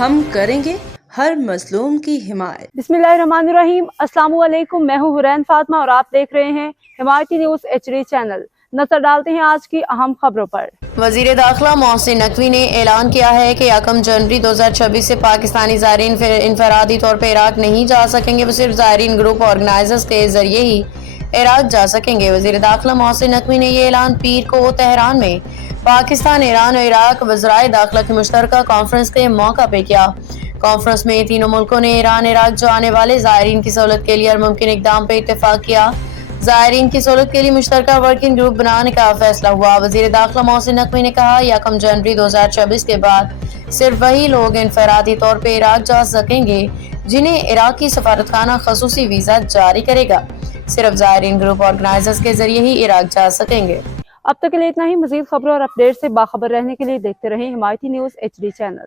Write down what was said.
ہم کریں گے ہر مظلوم کی حمایت۔ बिस्मिल्लाहिर्रहमानिर्रहीम। अस्सलाम वालेकुम। मैं हूँ हुरैन फातिमा और आप देख रहे हैं हिमायती न्यूज़ HD चैनल। नजर डालते हैं आज की अहम खबरों पर। वज़ीर दाखिला मोहसिन नकवी ने ऐलान किया है कि 1 जनवरी 2026 से पाकिस्तानी ज़ायरीन इनफरादी तौर पर इराक नहीं जा सकेंगे, वो सिर्फ ज़ायरीन ग्रुप ऑर्गेनाइजर्स के जरिए ही इराक जा सकेंगे। वज़ीर दाखिला मोहसिन नकवी ने ये ऐलान पीर को तेहरान में पाकिस्तान, ईरान और इराक वज़राए दाखिला की मुश्तरका कॉन्फ्रेंस के मौका पे किया। कॉन्फ्रेंस में तीनों मुल्कों ने ईरान इराक जाने वाले ज़ायरीन की सहूलत के लिए हर मुमकिन इक़दाम पे इत्तेफाक किया। ज़ायरीन की सहूलत के लिए मुश्तरका वर्किंग ग्रुप बनाने का फैसला हुआ। वज़ीर दाखिला मोहसिन नकवी ने कहा, 1 जनवरी 2026 के बाद सिर्फ वही लोग इनफरादी तौर पर इराक जा सकेंगे जिन्हें इराकी सफारतखाना खसूसी वीज़ा जारी करेगा। सिर्फ ज़ायरीन ग्रुप ऑर्गेनाइजर्स के जरिए ही इराक जा सकेंगे। अब तक के लिए इतना ही। मज़ीद खबरों और अपडेट से बाखबर रहने के लिए देखते रहें हिमायती न्यूज़ HD चैनल।